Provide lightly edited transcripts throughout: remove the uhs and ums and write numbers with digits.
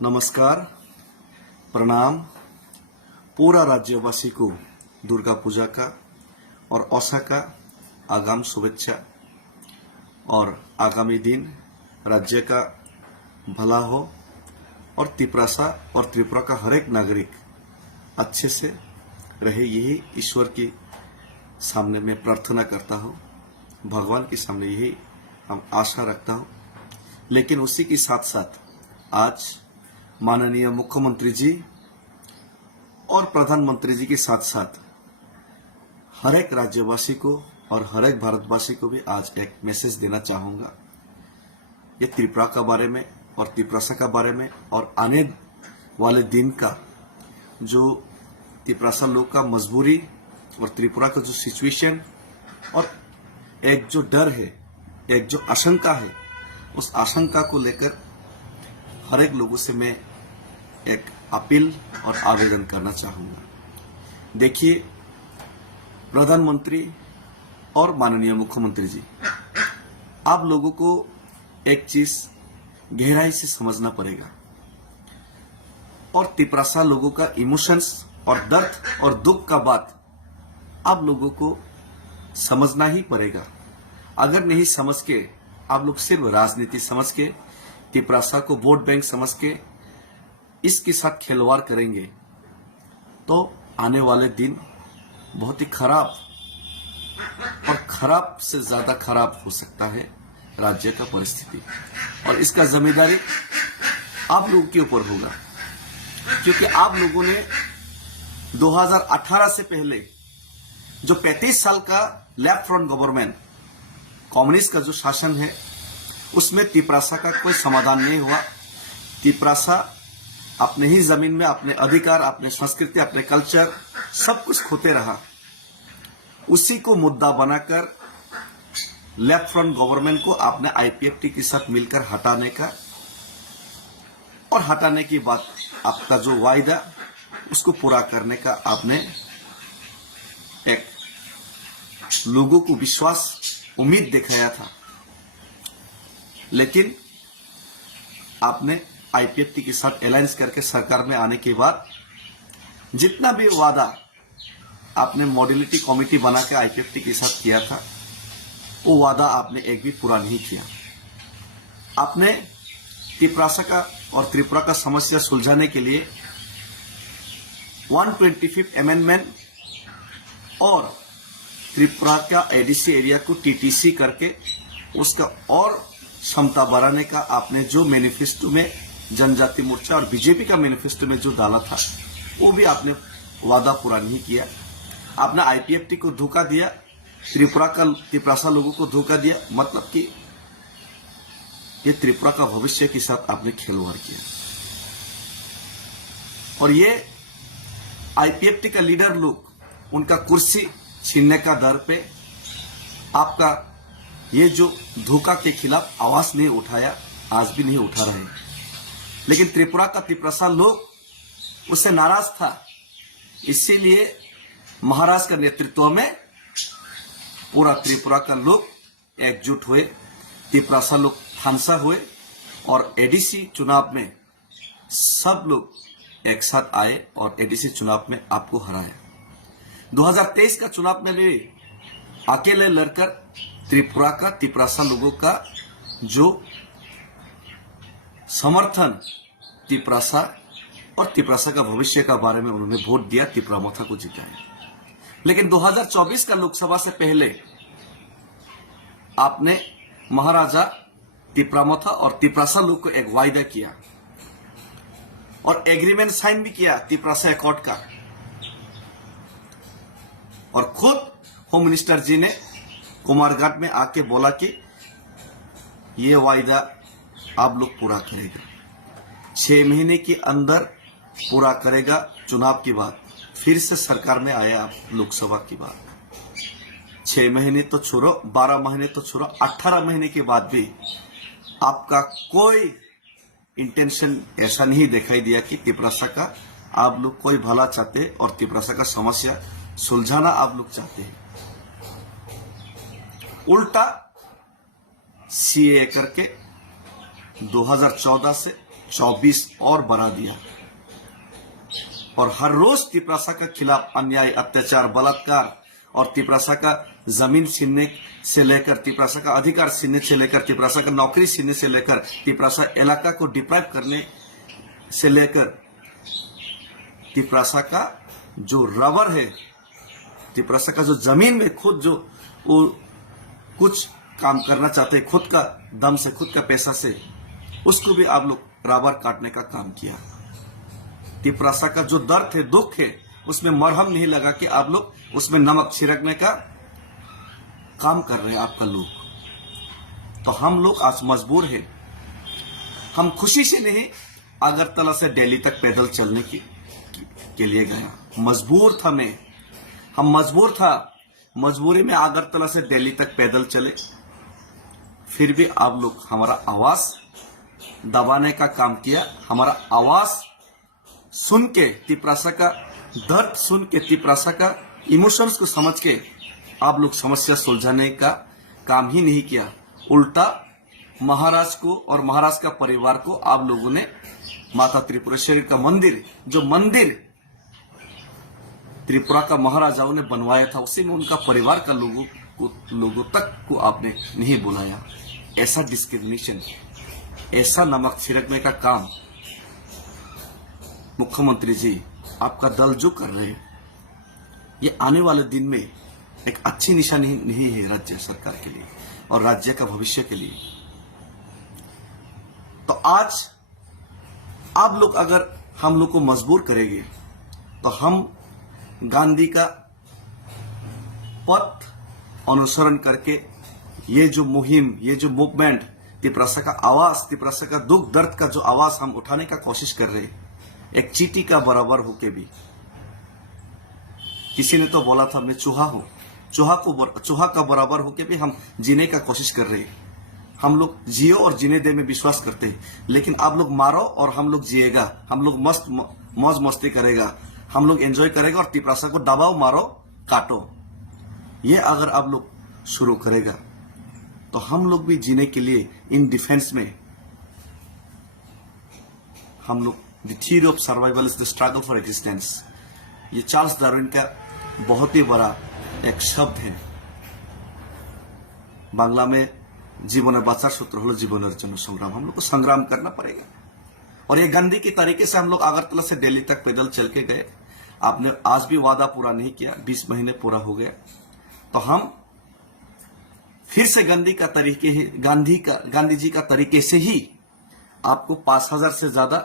नमस्कार, प्रणाम। पूरा राज्यवासी को दुर्गा पूजा का और ओसा का आगाम शुभेच्छा और आगामी दिन राज्य का भला हो और त्रिपुरा और त्रिपुरा का हर एक नागरिक अच्छे से रहे, यही ईश्वर के सामने मैं प्रार्थना करता हूँ, भगवान के सामने यही हम आशा रखता हूँ। लेकिन उसी के साथ साथ आज माननीय मुख्यमंत्री जी और प्रधानमंत्री जी के साथ साथ हर एक राज्यवासी को और हर एक भारतवासी को भी आज एक मैसेज देना चाहूंगा। ये त्रिपुरा का बारे में और त्रिपुरा का बारे में और आने वाले दिन का जो त्रिपुरा लोग का मजबूरी और त्रिपुरा का जो सिचुएशन और एक जो डर है, एक जो आशंका है, उस आशंका को लेकर हर एक लोगों से मैं एक अपील और आवेदन करना चाहूंगा। देखिए, प्रधानमंत्री और माननीय मुख्यमंत्री जी, आप लोगों को एक चीज गहराई से समझना पड़ेगा और त्रिपुरा लोगों का इमोशंस और दर्द और दुख का बात आप लोगों को समझना ही पड़ेगा। अगर नहीं समझ के आप लोग सिर्फ राजनीति समझ के त्रिपुरा को वोट बैंक समझ के इसके साथ खिलवाड़ करेंगे तो आने वाले दिन बहुत ही खराब और खराब से ज्यादा खराब हो सकता है राज्य का परिस्थिति, और इसका जिम्मेदारी आप लोगों के ऊपर होगा, क्योंकि आप लोगों ने 2018 से पहले जो 35 साल का लेफ्ट फ्रंट गवर्नमेंट कम्युनिस्ट का जो शासन है उसमें त्रिपुरा का कोई समाधान नहीं हुआ। त्रिपुरा अपने ही जमीन में अपने अधिकार, अपने संस्कृति, अपने कल्चर सब कुछ खोते रहा। उसी को मुद्दा बनाकर लेफ्ट फ्रंट गवर्नमेंट को आपने आईपीएफटी के साथ मिलकर हटाने का, और हटाने के बाद आपका जो वायदा उसको पूरा करने का आपने एक लोगों को विश्वास उम्मीद दिखाया था। लेकिन आपने आईपीएफटी के साथ अलायंस करके सरकार में आने के बाद जितना भी वादा आपने मॉड्यूलिटी कमेटी बना के आईपीएफटी के साथ किया था, वो वादा आपने एक भी पूरा नहीं किया। आपने त्रिपुरा का और त्रिपुरा का समस्या सुलझाने के लिए 125 अमेंडमेंट और त्रिपुरा का एडीसी एरिया को टीटीसी करके उसका और क्षमता बढ़ाने का आपने जो मैनिफेस्टो में जनजाति मोर्चा और बीजेपी का मैनिफेस्टो में जो डाला था वो भी आपने वादा पूरा नहीं किया। आपने आईपीएफटी को धोखा दिया, त्रिपुरा लोगों को धोखा दिया, मतलब कि ये त्रिपुरा का भविष्य के साथ आपने खिलवाड़ किया। और ये आईपीएफटी का लीडर लोग उनका कुर्सी छीनने का दर पे आपका ये जो धोखा के खिलाफ आवाज नहीं उठाया, आज भी नहीं उठा रहे। लेकिन त्रिपुरा लोग उससे नाराज था, इसीलिए महाराज का नेतृत्व में पूरा त्रिपुरा का लोग एकजुट हुए, त्रिपुरा लोग फांसा हुए और एडीसी चुनाव में सब लोग एक साथ आए और एडीसी चुनाव में आपको हराया। 2023 का चुनाव में भी अकेले लड़कर त्रिपुरा लोगों का जो समर्थन त्रिपुरा और त्रिपुरा का भविष्य का बारे में उन्होंने वोट दिया, त्रिपुरा मोथा को जिताया। लेकिन 2024 का लोकसभा से पहले आपने महाराजा त्रिपुरा मोथा और त्रिपुरा लोग को एक वायदा किया और एग्रीमेंट साइन भी किया त्रिपुरा अकॉर्ड का, और खुद होम मिनिस्टर जी ने कुमारघाट में आके बोला कि ये वायदा आप लोग पूरा करेगा, 6 महीने के अंदर पूरा करेगा। चुनाव के बाद फिर से सरकार में आया आप लोकसभा की बात, 6 महीने तो छोड़ो, 12 महीने तो छोड़ो, 18 महीने के बाद भी आपका कोई इंटेंशन ऐसा नहीं दिखाई दिया कि त्रिपुरा का आप लोग कोई भला चाहते और त्रिपुरा का समस्या सुलझाना आप लोग चाहते हैं। उल्टा सीए करके 2014 से 24 और बढ़ा दिया। और हर रोज तिपरासा के खिलाफ अन्याय, अत्याचार, बलात्कार और तिपरासा का जमीन छीनने से लेकर, तिपरासा का अधिकार छीनने से लेकर, तिपरासा का नौकरी छीनने से लेकर, तिपरासा इलाका को डिप्राइव करने से लेकर, तिपरासा का जो रबर है, तिपरासा का जो जमीन में खुद जो वो कुछ काम करना चाहते हैं, खुद का दम से, खुद का पैसा से, उसको भी आप लोग रबर काटने का काम किया। तिपरासा का जो दर्द है, दुख है, उसमें मरहम नहीं लगा कि आप लोग उसमें नमक छिड़कने का काम कर रहे हैं आपका लोग। तो हम लोग आज मजबूर है, हम खुशी से नहीं अगरतला से दिल्ली तक पैदल चलने के लिए गया। मजबूर था मैं, हम मजबूर था, मजबूरी में अगरतला से दिल्ली तक पैदल चले। फिर भी आप लोग हमारा आवाज दबाने का काम किया। हमारा आवाज सुन के, तिपरासा का दर्द सुन के, तिपरासा का इमोशंस को समझ के आप लोग समस्या सुलझाने का काम ही नहीं किया। उल्टा महाराज को और महाराज का परिवार को आप लोगों ने माता त्रिपुरेश्वरी का मंदिर, जो मंदिर त्रिपुरा का महाराजाओं ने बनवाया था, उसी में उनका परिवार का लोगों तक को आपने नहीं बुलाया। ऐसा डिस्क्रिमिनेशन, ऐसा नमक छिड़कने का काम मुख्यमंत्री जी आपका दल जो कर रहे हैं, ये आने वाले दिन में एक अच्छी निशानी नहीं है राज्य सरकार के लिए और राज्य का भविष्य के लिए। तो आज आप लोग अगर हम लोग को मजबूर करेंगे तो हम गांधी का पथ अनुसरण करके ये जो मुहिम, ये जो मूवमेंट, तिपरासा का आवाज, तिपरासा का दुख दर्द का जो आवाज हम उठाने का कोशिश कर रहे हैं, एक चींटी का बराबर होके भी। किसी ने तो बोला था मैं चूहा हूं, चूहा का बराबर होके भी हम जीने का कोशिश कर रहे हैं। हम लोग जियो और जीने दे में विश्वास करते हैं, लेकिन आप लोग मारो और हम लोग जिएगा, हम लोग मस्त मौज मस्ती करेगा, हम लोग एंजॉय करेगा और तिपरासा को दबाओ, मारो, काटो। ये अगर आप लोग शुरू करेगा तो हम लोग भी जीने के लिए इन डिफेंस में हम लोग, the theory of survival is the struggle for existence, ये चार्ल्स डार्विन का बहुत ही बड़ा एक शब्द है। बांग्ला में जीवन बाचार सूत्र हलो जीवन जन संग्राम, हम लोग को संग्राम करना पड़ेगा। और ये गांधी की तरीके से हम लोग अगरतला से दिल्ली तक पैदल चल के गए। आपने आज भी वादा पूरा नहीं किया, 20 महीने पूरा हो गया। तो हम फिर से गांधी जी का तरीके से ही आपको 5000 से ज्यादा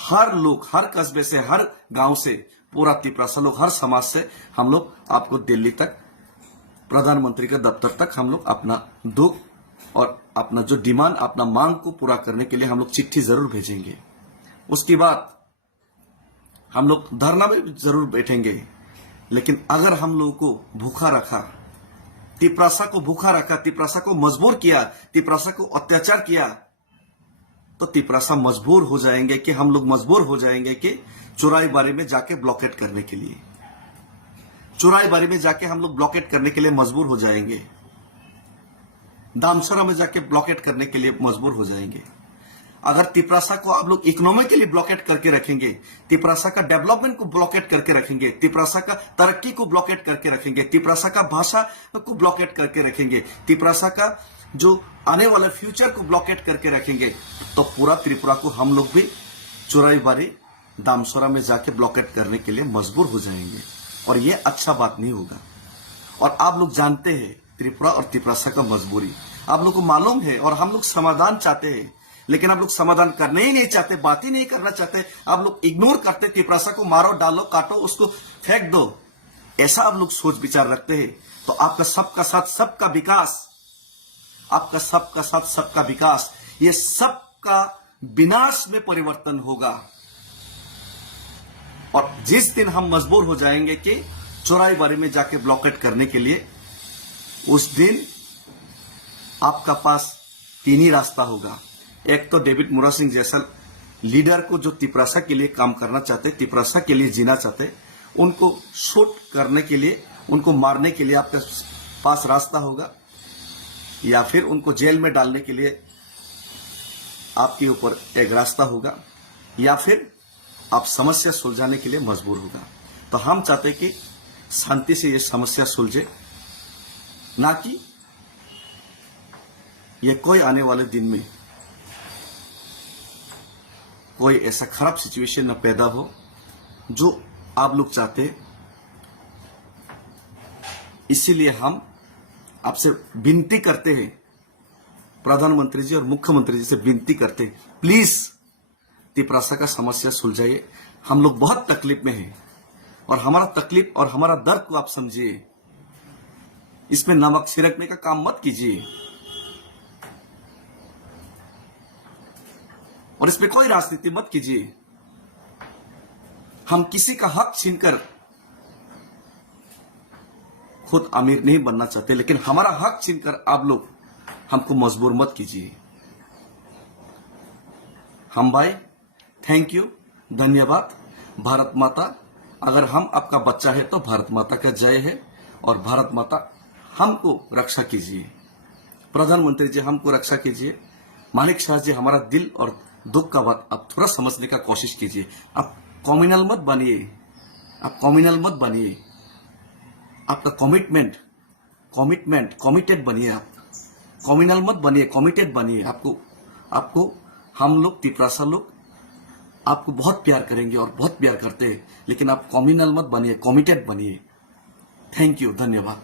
हर लोग, हर कस्बे से, हर गांव से, पूरा तिपरासा लोग, हर समाज से हम लोग आपको दिल्ली तक, प्रधानमंत्री का दफ्तर तक हम लोग अपना दुख और अपना जो डिमांड, अपना मांग को पूरा करने के लिए हम लोग चिट्ठी जरूर भेजेंगे। उसके बाद हम लोग धरना में जरूर बैठेंगे। लेकिन अगर हम लोगों को भूखा रखा, तिपरासा को भूखा रखा, तिपरासा को मजबूर किया, तिपरासा को अत्याचार किया, तो तिपरासा मजबूर हो जाएंगे कि हम लोग मजबूर हो जाएंगे कि चुराईबारी में जाके ब्लॉकेट करने के लिए, चुराईबारी में जाके हम लोग ब्लॉकेट करने के लिए मजबूर हो जाएंगे, दामसरा में जाके ब्लॉकेट करने के लिए मजबूर हो जाएंगे। अगर तिपरासा को आप लोग इकोनॉमिकली ब्लॉकेट करके रखेंगे, तिपरासा का डेवलपमेंट को ब्लॉकेट करके रखेंगे, तिपरासा का तरक्की को ब्लॉकेट करके रखेंगे, तिपरासा का भाषा को ब्लॉकेट करके रखेंगे, तिपरासा का जो आने वाला फ्यूचर को ब्लॉकेट करके रखेंगे, तो पूरा त्रिपुरा को हम लोग भी चुराईबारी, दामसोरा में जाके ब्लॉकेट करने के लिए मजबूर हो जाएंगे। और ये अच्छा बात नहीं होगा। और आप लोग जानते हैं त्रिपुरा और तिपरासा का मजबूरी, आप लोग को मालूम है। और हम लोग समाधान चाहते हैं, लेकिन आप लोग समाधान करने ही नहीं चाहते, बात ही नहीं करना चाहते। आप लोग इग्नोर करते, तिपरासा को मारो, डालो, काटो, उसको फेंक दो, ऐसा आप लोग सोच विचार रखते हैं। तो आपका सबका साथ सबका विकास, आपका सबका साथ सबका विकास, ये सबका विनाश में परिवर्तन होगा। और जिस दिन हम मजबूर हो जाएंगे कि चौराईबारी में जाके ब्लॉकेट करने के लिए, उस दिन आपका पास 3 ही रास्ता होगा। एक तो डेविड मुरा सिंह जैसा लीडर को जो तिपरासा के लिए काम करना चाहते, तिपरासा के लिए जीना चाहते, उनको शूट करने के लिए, उनको मारने के लिए आपके पास रास्ता होगा, या फिर उनको जेल में डालने के लिए आपके ऊपर एक रास्ता होगा या फिर आप समस्या सुलझाने के लिए मजबूर होगा। तो हम चाहते कि शांति से ये समस्या सुलझे, ना कि ये कोई आने वाले दिन में कोई ऐसा खराब सिचुएशन न पैदा हो जो आप लोग चाहते हैं। इसीलिए हम आपसे विनती करते हैं, प्रधानमंत्री जी और मुख्यमंत्री जी से विनती करते हैं, प्लीज तिपरासा का समस्या सुलझाइए। हम लोग बहुत तकलीफ में हैं और हमारा तकलीफ और हमारा दर्द को आप समझिए। इसमें नमक छिड़कने का काम मत कीजिए और इसमें कोई राजनीति मत कीजिए। हम किसी का हक छीनकर खुद अमीर नहीं बनना चाहते, लेकिन हमारा हक छीनकर आप लोग हमको मजबूर मत कीजिए। हम भाई थैंक यू, धन्यवाद। भारत माता, अगर हम आपका बच्चा है तो भारत माता का जय है और भारत माता हमको रक्षा कीजिए। प्रधानमंत्री जी हमको रक्षा कीजिए। मानिक शाह जी, हमारा दिल और दुख का बात आप थोड़ा समझने का कोशिश कीजिए। आप कम्युनल मत बनिए, आप कम्युनल मत बनिए। आपका कमिटेड बनिए। आप कम्युनल मत बनिए, कमिटेड बनिए। आपको हम लोग तिपरासा लोग आपको बहुत प्यार करेंगे और बहुत प्यार करते हैं, लेकिन आप कम्युनल मत बनिए, कमिटेड बनिए। थैंक यू, धन्यवाद।